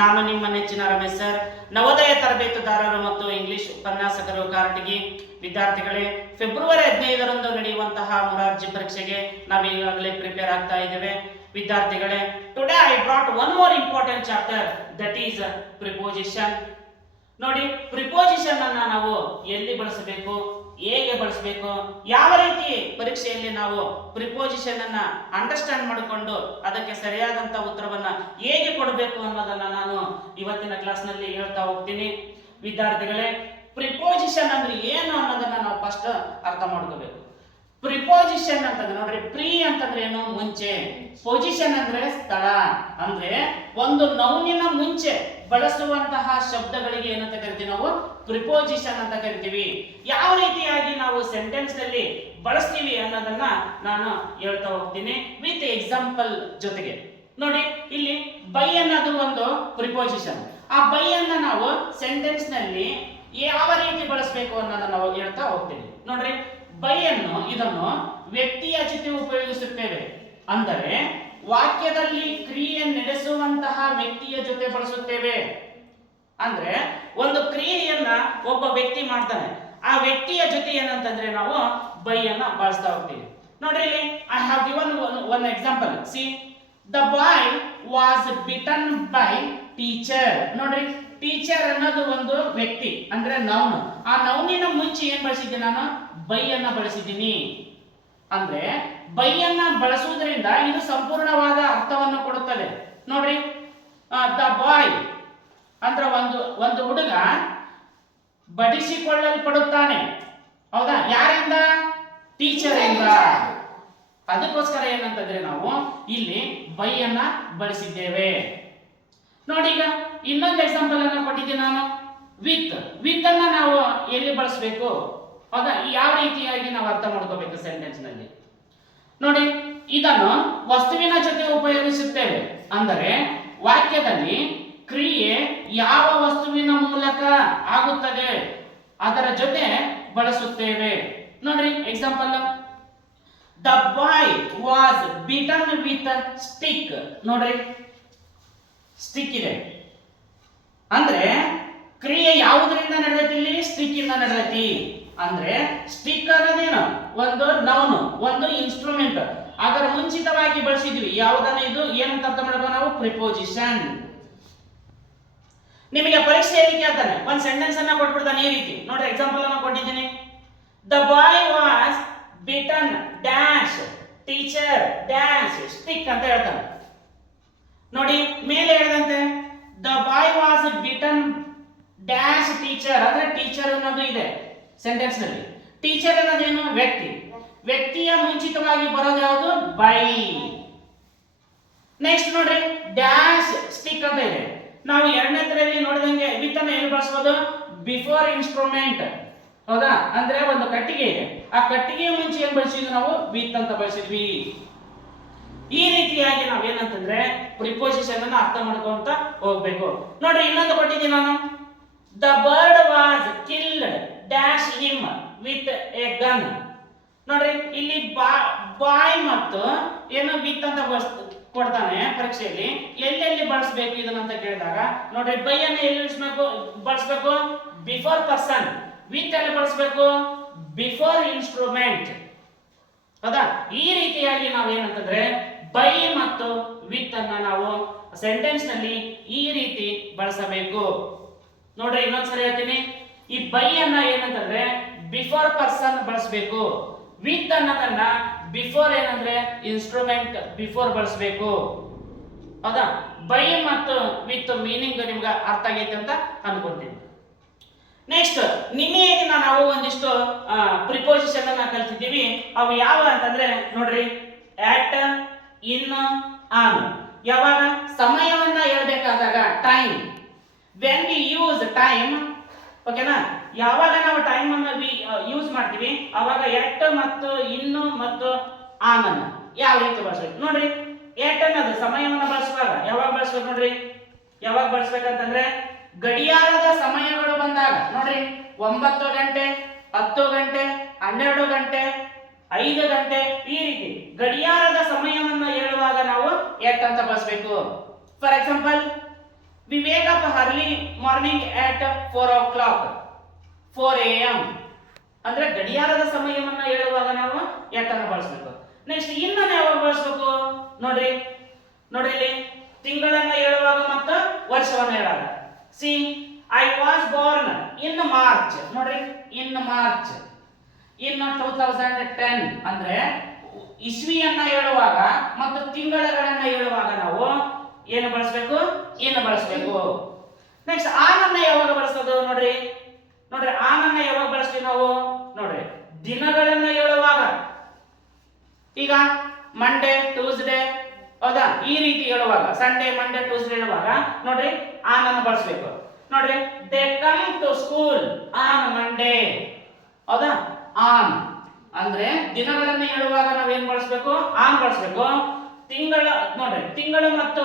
ನಾನು ನಿಮ್ಮ ನೆಚ್ಚಿನ ರಮೇಶ್ ಸರ್, ನವೋದಯ ತರಬೇತುದಾರರು ಮತ್ತು ಇಂಗ್ಲಿಷ್ ಉಪನ್ಯಾಸಕರು ಕಾರಟಗಿ. ವಿದ್ಯಾರ್ಥಿಗಳೇ, ಫೆಬ್ರವರಿ 15ರಂದು ನಡೆಯುವಂತಹ ಮೊರಾರ್ಜಿ ಪರೀಕ್ಷೆಗೆ ನಾವು ಈಗಾಗಲೇ ಪ್ರಿಪೇರ್ ಆಗ್ತಾ ಇದ್ದೇವೆ. ವಿದ್ಯಾರ್ಥಿಗಳೇ, today I brought one more important chapter, that is preposition. ನೋಡಿ, ಪ್ರಿಪೋಸಿಷನ್ ಅನ್ನ ನಾವು ಎಲ್ಲಿ ಬಳಸಬೇಕು, ಹೇಗೆ ಬಳಸಬೇಕು, ಯಾವ ರೀತಿ ಪರೀಕ್ಷೆಯಲ್ಲಿ ನಾವು ಪ್ರಿಪೋಸಿಷನ್ ಅನ್ನ ಅಂಡರ್ಸ್ಟ್ಯಾಂಡ್ ಮಾಡಿಕೊಂಡು ಅದಕ್ಕೆ ಸರಿಯಾದಂತ ಉತ್ತರವನ್ನ ಹೇಗೆ ಕೊಡಬೇಕು ಅನ್ನೋದನ್ನ ನಾನು ಇವತ್ತಿನ ಕ್ಲಾಸ್ ನಲ್ಲಿ ಹೇಳ್ತಾ ಹೋಗ್ತೀನಿ. ವಿದ್ಯಾರ್ಥಿಗಳೇ, ಪ್ರಿಪೋಸಿಷನ್ ಅಂದ್ರೆ ಏನು ಅನ್ನೋದನ್ನ ನಾವು ಫಸ್ಟ್ ಅರ್ಥ ಮಾಡ್ಕೋಬೇಕು. ಪ್ರಿಪೋಸಿಷನ್ ಅಂತಂದ್ರೆ ನೋಡ್ರಿ, ಪ್ರೀ ಅಂತಂದ್ರೆ ಏನು, ಮುಂಚೆ. ಪೊಸಿಷನ್ ಅಂದ್ರೆ ಸ್ಥಳ. ಅಂದ್ರೆ ಒಂದು ನೌನಿನ ಮುಂಚೆ ಬಳಸುವಂತಹ ಶಬ್ದಗಳಿಗೆ ಏನಂತ ಕರಿತೀವಿ ನಾವು, ಪ್ರಿಪೋಸಿಷನ್ ಅಂತ ಕರಿತೀವಿ. ಯಾವ ರೀತಿಯಾಗಿ ನಾವು ಸೆಂಟೆನ್ಸ್ ನಲ್ಲಿ ಬಳಸ್ತೀವಿ ಅನ್ನೋದನ್ನ ನಾನು ಹೇಳ್ತಾ ಹೋಗ್ತೀನಿ ವಿತ್ ಎಕ್ಸಾಂಪಲ್ ಜೊತೆಗೆ. ನೋಡಿ, ಇಲ್ಲಿ ಬೈ ಅನ್ನೋದು ಒಂದು ಪ್ರಿಪೋಸಿಷನ್. ಆ ಬೈ ಅನ್ನ ನಾವು ಸೆಂಟೆನ್ಸ್ ನಲ್ಲಿ ಯಾವ ರೀತಿ ಬಳಸಬೇಕು ಅನ್ನೋದನ್ನ ನಾವು ಹೇಳ್ತಾ ಹೋಗ್ತೀವಿ. ನೋಡ್ರಿ, ಬೈ ಅನ್ನು ಇದನ್ನು ವ್ಯಕ್ತಿಯ ಜೊತೆ ಉಪಯೋಗಿಸುತ್ತೇವೆ. ಅಂದರೆ ವಾಕ್ಯದಲ್ಲಿ ಕ್ರಿಯೆ ನಡೆಸುವಂತಹ ವ್ಯಕ್ತಿಯ ಜೊತೆ ಬಳಸುತ್ತೇವೆ. ಅಂದ್ರೆ ಒಂದು ಕ್ರಿಯೆಯನ್ನ ಒಬ್ಬ ವ್ಯಕ್ತಿ ಮಾಡ್ತಾನೆ, ಆ ವ್ಯಕ್ತಿಯ ಜೊತೆ ಏನಂತಂದ್ರೆ ನಾವು ಬೈ ಅನ್ನ ಬಳಸ್ತಾ ಹೋಗ್ತೀವಿ. ನೋಡ್ರಿ, ಇಲ್ಲಿ I have given one example. C, the boy was beaten by teacher. ನೋಡ್ರಿ, ಟೀಚರ್ ಅನ್ನೋದು ಒಂದು ವ್ಯಕ್ತಿ ಅಂದ್ರೆ ನೌನ್. ಆ ನೌನಿನ ಮುಂಚೆ ಏನ್ ಬಳಸಿದ್ದೀನಿ ನಾನು, ಬೈ ಅನ್ನ ಬಳಸಿದ್ದೀನಿ. ಅಂದ್ರೆ ಬೈ ಅನ್ನ ಬಳಸುವುದರಿಂದ ಇದು ಸಂಪೂರ್ಣವಾದ ಅರ್ಥವನ್ನು ಕೊಡುತ್ತದೆ. ನೋಡ್ರಿ, ದ ಬಾಯ್ ಅಂದ್ರೆ ಒಂದು ಹುಡುಗ ಬಡಿಸಿಕೊಳ್ಳಲ್ಪಡುತ್ತಾನೆ. ಹೌದಾ? ಯಾರಿಂದ? ಟೀಚರ್ ಇಂದ. ಅದಕ್ಕೋಸ್ಕರ ಏನಂತಂದ್ರೆ ನಾವು ಇಲ್ಲಿ ಬೈ ಅನ್ನ ಬಳಸಿದ್ದೇವೆ. ನೋಡಿ, ಈಗ ಇನ್ನೊಂದು ಎಕ್ಸಾಂಪಲ್ ಅನ್ನ ಕೊಟ್ಟಿದ್ದೀನಿ ನಾನು, ವಿತ್. ವಿತ್ ಅನ್ನ ನಾವು ಎಲ್ಲಿ ಬಳಸಬೇಕು, ಹೌದಾ? ಯಾವ ರೀತಿಯಾಗಿ ನಾವು ಅರ್ಥ ಮಾಡ್ಕೋಬೇಕು ಸೆಂಟೆನ್ಸ್ ನಲ್ಲಿ. ನೋಡಿ, ಇದನ್ನು ವಸ್ತುವಿನ ಜೊತೆ ಉಪಯೋಗಿಸುತ್ತೇವೆ. ಅಂದರೆ ವಾಕ್ಯದಲ್ಲಿ ಕ್ರಿಯೆ ಯಾವ ವಸ್ತುವಿನ ಮೂಲಕ ಆಗುತ್ತದೆ ಅದರ ಜೊತೆ ಬಳಸುತ್ತೇವೆ. ನೋಡ್ರಿ, example, the boy was bitten with stick. ನೋಡ್ರಿ, ಸ್ಟಿಕ್ ಇದೆ ಅಂದ್ರೆ ಕ್ರಿಯೆ ಯಾವುದರಿಂದ ನಡೆದೈತಿ, ಇಲ್ಲಿ ಸ್ಟಿಕ್ ಇಂದ ನಡೆದೈತಿ. ಅಂದ್ರೆ ಸ್ಟಿಕ್ ಅನ್ನೋದೇನು, ಒಂದು ನೌನ್, ಒಂದು ಇನ್ಸ್ಟ್ರೂಮೆಂಟ್. ಅದರ ಮುಂಚಿತವಾಗಿ ಬಳಸಿದ್ವಿ ಯಾವುದನ್ನ, ಇದು ಏನಂತ ಅರ್ಥ ಮಾಡಬೇಕು ನಾವು, ಪ್ರಿಪೋಸಿಷನ್. ನಿಮಗೆ ಪರೀಕ್ಷೆಯಲ್ಲಿ ಕೇಳ್ತಾನೆ, ಒಂದು ಸೆಂಟೆನ್ಸ್ ಅನ್ನ ಕೊಟ್ಬಿಡ್ತಾನೆ ಈ ರೀತಿ. ನೋಡ್ರಿ, ಎಕ್ಸಾಂಪಲ್ ಅನ್ನ ಕೊಟ್ಟಿದ್ದೀನಿ. The boy was bitten dash teacher dash stick ಅಂತ ಹೇಳ್ತಾನೆ. ನೋಡಿ, ಮೇಲೆ ಹೇಳಿದಂತೆ the boy was bitten dash teacher ಅಂದ್ರೆ ಟೀಚರ್ ಅನ್ನೋದು ಇದೆ ಸೆಂಟೆನ್ಸ್ ನಲ್ಲಿ. ಟೀಚರ್ ಅನ್ನೋದೇನು, ವ್ಯಕ್ತಿ. ವ್ಯಕ್ತಿಯ ಮುಂಚಿತವಾಗಿ ಬರೋದು ಯಾವುದು, ಬೈ. ನೆಕ್ಸ್ಟ್ ನೋಡ್ರಿ, ಡ್ಯಾಶ್ ಸ್ಟಿಕ್ ಅಂತ ಇದೆ. ನಾವು ಎರಡನೇದ್ರಲ್ಲಿ ನೋಡಿದಂಗೆ ವಿತ್ ಅನ್ನು ಎಲ್ಲಿ ಬಳಸಬಹುದು, ಬಿಫೋರ್ ಇನ್ಸ್ಟ್ರೂಮೆಂಟ್. ಹೌದಾ? ಅಂದ್ರೆ ಒಂದು ಕಟ್ಟಿಗೆ ಇದೆ, ಆ ಕಟ್ಟಿಗೆಯ ಮುಂಚೆ ಏನ್ ಬಳಸಿದ್ವಿ ನಾವು, ವಿತ್ ಅಂತ ಬಳಸಿದ್ವಿ. ಈ ರೀತಿಯಾಗಿ ನಾವೇನಂತಂದ್ರೆ ಪ್ರಿಪೋಸಿಷನ್ ಅನ್ನ ಅರ್ಥ ಮಾಡ್ಕೊಂತ ಹೋಗ್ಬೇಕು. ನೋಡ್ರಿ, ಇನ್ನೊಂದು ಕೊಟ್ಟಿದ್ದೀನಿ ನಾನು, the bird was killed dash him with A gun. ನೋಡ್ರಿ, ಇಲ್ಲಿ ಬಾಯ್ ಮತ್ತು ಏನು ವಿತ್ ಅಂತ ಕೊಡ್ತಾನೆ ಪರೀಕ್ಷೆಯಲ್ಲಿ. ಎಲ್ಲೆಲ್ಲಿ ಬಳಸಬೇಕು ಇದನ್ನಂತ ಕೇಳಿದಾಗ ನೋಡ್ರಿ, ಬೈ ಅನ್ನ ಎಲ್ಲಿ ಬಳಸಬೇಕು, ಬಿಫೋರ್ ಪರ್ಸನ್. ವಿತ್ ಅಲ್ಲಿ ಬಳಸಬೇಕು, ಬಿಫೋರ್ ಇನ್ಸ್ಟ್ರೂಮೆಂಟ್. ಹೌದಾ? ಈ ರೀತಿಯಾಗಿ ನಾವೇನಂತಂದ್ರೆ ಬೈ ಮತ್ತು ವಿತ್ ಅನ್ನ ನಾವು ಸೆಂಟೆನ್ಸ್ ನಲ್ಲಿ ಈ ರೀತಿ ಬಳಸಬೇಕು. ನೋಡ್ರಿ, ಇನ್ನೊಂದ್ಸರಿ ಹೇಳ್ತೀನಿ. ಈ ಬೈ ಅನ್ನ ಏನಂತಂದ್ರೆ ಬಿಫೋರ್ ಪರ್ಸನ್ ಬಳಸಬೇಕು. ವಿತ್ ಅನ್ನೋದನ್ನ ಬಿಫೋರ್ ಏನಂದ್ರೆ ಇನ್ಸ್ಟ್ರೂಮೆಂಟ್ ಬಿಫೋರ್ ಬಳಸಬೇಕು. ಹೌದಾ? ಬೈ ಮತ್ತು ವಿತ್ ಮೀನಿಂಗ್ ನಿಮ್ಗೆ ಅರ್ಥ ಆಗೈತೆ ಅಂತ ಅನ್ಕೊಂತೀನಿ. ನೆಕ್ಸ್ಟ್, ನಿನ್ನೆ ದಿನ ನಾವು ಒಂದಿಷ್ಟು ಪ್ರಿಪೋಸಿಷನ್ ಅನ್ನ ಕಲ್ತಿದ್ದೀವಿ. ಅವು ಯಾವ ಅಂತಂದ್ರೆ ನೋಡ್ರಿ, ಆಟ್, ಇನ್, ಆನ್. ಯಾವಾಗ ಸಮಯವನ್ನ ಹೇಳ್ಬೇಕಾದಾಗ time, when we use time, ಓಕೆನಾ? ಯಾವಾಗ ನಾವು ಟೈಮ್ ಅನ್ನು ಯೂಸ್ ಮಾಡ್ತೀವಿ ಅವಾಗ ಎಟ್ ಮತ್ತು ಇನ್ನು ಮತ್ತು ಆನ್ ಅನ್ನು ಯಾವ ರೀತಿ ಬಳಸಬೇಕು. ನೋಡ್ರಿ, ಎಟ್ ಅನ್ನೋದು ಸಮಯವನ್ನ ಬಳಸುವಾಗ ಯಾವಾಗ ಬಳಸ್ಬೇಕು, ನೋಡ್ರಿ ಯಾವಾಗ ಬಳಸ್ಬೇಕಂತಂದ್ರೆ ಗಡಿಯಾರದ ಸಮಯಗಳು ಬಂದಾಗ. ನೋಡ್ರಿ, 9 ಗಂಟೆ, 10 ಗಂಟೆ, 12 ಗಂಟೆ, 5 ಗಂಟೆ, ಈ ರೀತಿ ಗಡಿಯಾರದ ಸಮಯವನ್ನ ಹೇಳುವಾಗ ನಾವು ಎಟ್ ಅಂತ ಬಳಸಬೇಕು. For example, we wake up early morning at 4 o'clock 4 AM ಅಂದ್ರೆ ಗಡಿಯಾರದ ಸಮಯವನ್ನ ಹೇಳುವಾಗ ನಾವು at ಅನ್ನು ಬಳಸಬೇಕು. ನೆಕ್ಸ್ಟ್ ಇನ್ನನ್ನು ಯಾವಾಗ ಬಳಸಬೇಕು ನೋಡ್ರಿ ಇಲ್ಲಿ ತಿಂಗಳನ್ನ ಹೇಳುವಾಗ ಮತ್ತು ವರ್ಷವನ್ನ ಹೇಳುವಾಗ C I was born in March ನೋಡ್ರಿ ಇನ್ ಮಾರ್ಚ್ ಇನ್ 2010 ಅಂದ್ರೆ ಇಸ್ವಿಯನ್ನ ಹೇಳುವಾಗ ಮತ್ತು ತಿಂಗಳಗಳನ್ನ ಹೇಳುವಾಗ ನಾವು ಏನು ಬಳಸಬೇಕು ಇನ್ನು ಬಳಸಬೇಕು. ನೆಕ್ಸ್ಟ್ ಆನನ್ನ ಯಾವಾಗ ಬಳಸೋದು ನೋಡ್ರಿ ಆನನ್ನ ಯಾವಾಗ ಬಳಸ್ತೀವಿ ನಾವು ನೋಡ್ರಿ ದಿನಗಳನ್ನ ಹೇಳುವಾಗ ಈಗ ಮಂಡೇ ಟ್ಯೂಸ್ಡೇ ಹೌದಾ ಈ ರೀತಿ ಹೇಳುವಾಗ ಸಂಡೇ ಮಂಡೇ ಟ್ಯೂಸ್ಡೇ ಹೇಳುವಾಗ ನೋಡ್ರಿ ಆನನ್ನ ಬಳಸಬೇಕು. ನೋಡ್ರಿ they come to school on Monday ಹೌದಾ ಆನ್ ಅಂದ್ರೆ ದಿನಗಳನ್ನ ಹೇಳುವಾಗ ನಾವೇನ್ ಬಳಸಬೇಕು ಆನ್ ಬಳಸಬೇಕು. ನೋಡ್ರಿ ತಿಂಗಳು ಮತ್ತು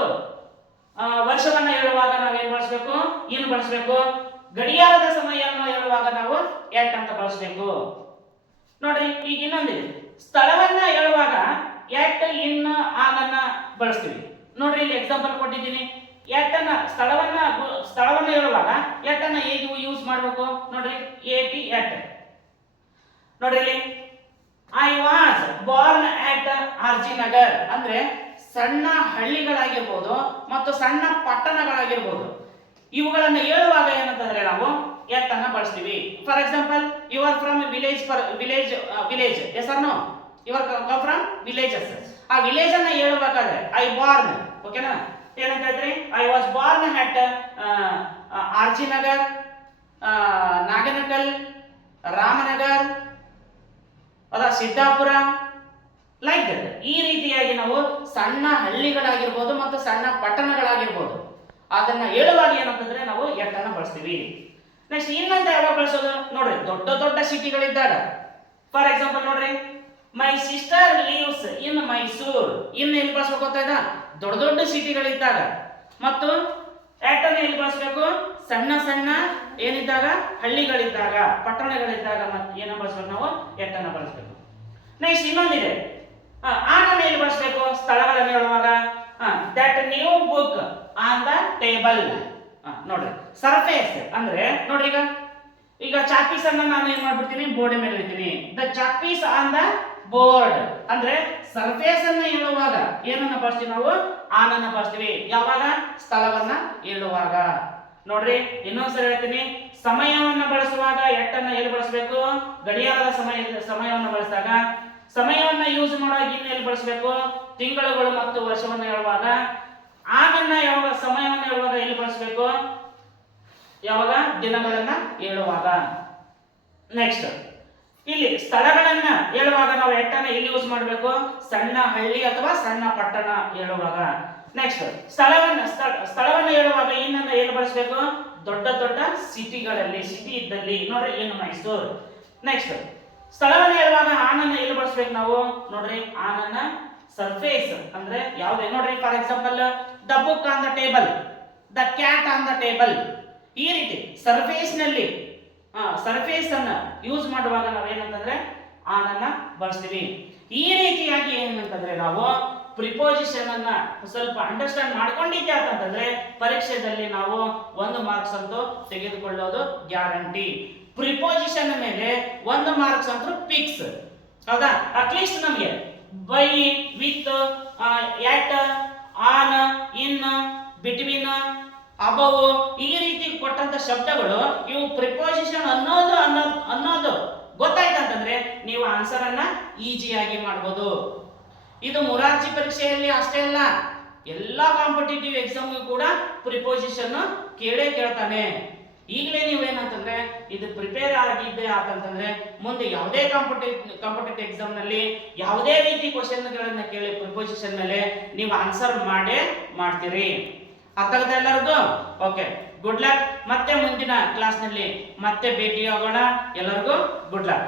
ವರ್ಷವನ್ನ ಹೇಳುವಾಗ ನಾವೇನ್ ಬಳಸಬೇಕು ಇನ್ ಬಳಸಬೇಕು. ಗಡಿಯಾರದ ಸಮಯವನ್ನು ಹೇಳುವಾಗ ನಾವು at ಅಂತ ಬಳಸಬೇಕು. ನೋಡ್ರಿ ಈಗ ಇನ್ನೊಂದಿದೆ ಸ್ಥಳವನ್ನ ಹೇಳುವಾಗ at in on ಅನ್ನ ಬಳಸ್ತೀವಿ. ನೋಡ್ರಿ ಇಲ್ಲಿ ಎಕ್ಸಾಂಪಲ್ ಕೊಟ್ಟಿದ್ದೀನಿ. at ಅನ್ನ ಸ್ಥಳವನ್ನ ಹೇಳುವಾಗ at ಅನ್ನ ಹೇಗೆ ಯೂಸ್ ಮಾಡಬೇಕು ನೋಡ್ರಿ at ನೋಡ್ರಿ ಇಲ್ಲಿ I was born at RG Nagar ಅಂದ್ರೆ ಸಣ್ಣ ಹಳ್ಳಿಗಳಾಗಿರ್ಬೋದು ಮತ್ತು ಸಣ್ಣ ಪಟ್ಟಣಗಳಾಗಿರ್ಬೋದು ಇವುಗಳನ್ನು ಹೇಳುವಾಗ ಏನಂತಂದ್ರೆ ನಾವು at ಅನ್ನ ಬಳಸ್ತೀವಿ. For example you are from village yes or no you are come from villages. ಆ ವಿಲೇಜ್ ಅನ್ನ ಹೇಳಬೇಕಾದ್ರೆ ಐ ಬಾರ್ನ್ ಓಕೆನಾ ಏನಂತ ಹೇಳಿದ್ರೆ I was born at RG Nagar Naganakal Ramanagar ಅದ ಸಿದ್ದಾಪುರ ಲೈಕ್ ದಟ್. ಈ ರೀತಿಯಾಗಿ ನಾವು ಸಣ್ಣ ಹಳ್ಳಿಗಳಾಗಿರ್ಬೋದು ಮತ್ತು ಸಣ್ಣ ಪಟ್ಟಣಗಳಾಗಿರ್ಬೋದು ಅದನ್ನ ಹೇಳುವಾಗ ಏನಂತಂದ್ರೆ ನಾವು at ಅನ್ನ ಬಳಸ್ತೀವಿ. ನೆಕ್ಸ್ಟ್ ಇನ್ನಂತ ಯಾವಾಗ ಬಳಸೋದು ನೋಡ್ರಿ ದೊಡ್ಡ ಸಿಟಿಗಳಿದ್ದಾಗ ಫಾರ್ ಎಕ್ಸಾಂಪಲ್ ನೋಡ್ರಿ my sister lives in Mysore ಎಲ್ಲಿ ಬಳಸ್ಬೇಕು ಗೊತ್ತಾಯ್ತಾ ದೊಡ್ಡ ಸಿಟಿಗಳಿದ್ದಾಗ. ಮತ್ತು at ಅನ್ನ ಎಲ್ಲಿ ಬಳಸಬೇಕು ಸಣ್ಣ ಏನಿದ್ದಾಗ ಹಳ್ಳಿಗಳಿದ್ದಾಗ ಪಟ್ಟಣಗಳಿದ್ದಾಗ ಮತ್ತೆ ಏನ ಬಳಸಬೇಕು ನಾವು at ಅನ್ನ ಬಳಸಬೇಕು. ನೆಕ್ಸ್ಟ್ ಇನ್ನೊಂದಿದೆ ಆನನ್ನ ಎಲ್ಲಿ ಬಳಸಬೇಕು ಸ್ಥಳಗಳನ್ನು ಹೇಳುವಾಗ that new book on the table. ನೋಡ್ರಿ ಸರ್ಫೇಸ್ ಅಂದ್ರೆ ನೋಡ್ರಿ ಈಗ ಚಾಪೀಸ್ ಅನ್ನ ನಾನು ಏನ್ ಮಾಡ್ಬಿಡ್ತೀನಿ ಬೋರ್ಡ್ ಮೇಲೆ ಇಡ್ತೀನಿ. ದ ಚಾಪೀಸ್ ಆನ್ ದ ಬೋರ್ಡ್ ಅಂದ್ರೆ ಸರ್ಫೇಸ್ ಅನ್ನ ಹೇಳುವಾಗ ಏನನ್ನ ಬಳಸ್ತೀವಿ ನಾವು ಆನನ್ನ ಬಳಸ್ತೀವಿ. ಯಾವಾಗ ಸ್ಥಳವನ್ನ ಹೇಳುವಾಗ. ನೋಡ್ರಿ ಇನ್ನೊಂದ್ಸರಿ ಹೇಳ್ತೀನಿ ಸಮಯವನ್ನ ಬಳಸುವಾಗ at ಅನ್ನ ಎಲ್ಲಿ ಬಳಸಬೇಕು ಗಡಿಯಾರದ ಸಮಯವನ್ನು ಬಳಸಿದಾಗ. ಸಮಯವನ್ನ ಯೂಸ್ ಮಾಡುವಾಗ ಇನ್ನು ಎಲ್ಲಿ ಬಳಸಬೇಕು ತಿಂಗಳುಗಳು ಮತ್ತು ವರ್ಷವನ್ನ ಹೇಳುವಾಗ. ಆನನ್ನ ಯಾವಾಗ ಸಮಯವನ್ನ ಹೇಳುವಾಗ ಎಲ್ಲಿ ಬಳಸಬೇಕು ಯಾವಾಗ ದಿನಗಳನ್ನ ಹೇಳುವಾಗ. ನೆಕ್ಸ್ಟ್ ಇಲ್ಲಿ ಸ್ಥಳಗಳನ್ನ ಹೇಳುವಾಗ ನಾವು at ಅನ್ನ ಎಲ್ಲಿ ಯೂಸ್ ಮಾಡಬೇಕು ಸಣ್ಣ ಹಳ್ಳಿ ಅಥವಾ ಸಣ್ಣ ಪಟ್ಟಣ ಹೇಳುವಾಗ. ನೆಕ್ಸ್ಟ್ ಸ್ಥಳವನ್ನ ಹೇಳುವಾಗ ಇನ್ನನ್ನ ಎಲ್ಲಿ ಬಳಸಬೇಕು ದೊಡ್ಡ ಸಿಟಿಗಳಲ್ಲಿ ಸಿಟಿ ಇದ್ದಲ್ಲಿ ನೋಡ್ರಿ ಇನ್ ಮೈಸೂರು. ನೆಕ್ಸ್ಟ್ ಸ್ಥಳವನ್ನ ಹೇಳುವಾಗ ಆನನ್ನ ಎಲ್ಲಿ ಬಳಸಬೇಕು ನಾವು ನೋಡ್ರಿ ಆನನ್ನ ಸರ್ಫೇಸ್ ಅಂದ್ರೆ ಯಾವ್ದೇ ನೋಡ್ರಿ for example the book on the table the cat on the table. ಈ ರೀತಿ ಸರ್ಫೇಸ್ ಅನ್ನ ಯೂಸ್ ಮಾಡುವಾಗ ನಾವೇನಂತಂದ್ರೆ ಆನನ್ನ ಬಳಸ್ತೀವಿ. ಈ ರೀತಿಯಾಗಿ ಏನಂತಂದ್ರೆ ನಾವು ಪ್ರಿಪೋಸಿಷನ್ ಅನ್ನ ಸ್ವಲ್ಪ ಅಂಡರ್ಸ್ಟ್ಯಾಂಡ್ ಮಾಡ್ಕೊಂಡಿದ್ದೆ ಅಂತಂದ್ರೆ ಪರೀಕ್ಷೆಯಲ್ಲಿ ನಾವು 1 ಮಾರ್ಕ್ಸ್ ಅಂತೂ ತೆಗೆದುಕೊಳ್ಳೋದು ಗ್ಯಾರಂಟಿ. ಪ್ರಿಪೋಸಿಷನ್ ಮೇಲೆ 1 ಮಾರ್ಕ್ಸ್ ಅಂತೂ ಫಿಕ್ಸ್ ಹೌದಾ. ಅಟ್ಲೀಸ್ಟ್ ನಮಗೆ by with at on in between above ಈ ರೀತಿ ಕೊಟ್ಟಂತ ಶಬ್ದಗಳು ಇವು ಪ್ರಿಪೋಸಿಷನ್ ಅನ್ನೋದು ಗೊತ್ತಾಯ್ತಂತಂದ್ರೆ ನೀವು ಆನ್ಸರ್ ಅನ್ನ ಈಸಿಯಾಗಿ ಮಾಡ್ಬೋದು. ಇದು ಮೊರಾರ್ಜಿ ಪರೀಕ್ಷೆಯಲ್ಲಿ ಅಷ್ಟೇ ಅಲ್ಲ ಎಲ್ಲಾ ಕಾಂಪಿಟೇಟಿವ್ ಎಕ್ಸಾಮ್ಗೂ ಕೂಡ ಪ್ರಿಪೋಸಿಷನ್ ಕೇಳ್ತಾನೆ. ಈಗಲೇ ನೀವೇನಂತಂದ್ರೆ ಇದು ಪ್ರಿಪೇರ್ ಆಗಿದ್ದೆ ಅಂತಂದ್ರೆ ಮುಂದೆ ಯಾವುದೇ ಕಾಂಪಿಟೇಟಿವ್ ಎಕ್ಸಾಮ್ ನಲ್ಲಿ ಯಾವುದೇ ರೀತಿ ಕ್ವಶನ್ಗಳನ್ನ ಕೇಳಿ ಪ್ರಿಪೋಸಿಷನ್ ಮೇಲೆ ನೀವು ಆನ್ಸರ್ ಮಾಡ್ತೀರಿ. ಅರ್ಥ ಆಗುತ್ತೆ ಎಲ್ಲರಿಗೂ? Okay, good luck. ಮತ್ತೆ ಮುಂದಿನ ಕ್ಲಾಸ್ ನಲ್ಲಿ ಮತ್ತೆ ಭೇಟಿಯಾಗೋಣ. ಎಲ್ಲರಿಗೂ ಗುಡ್ ಲಕ್.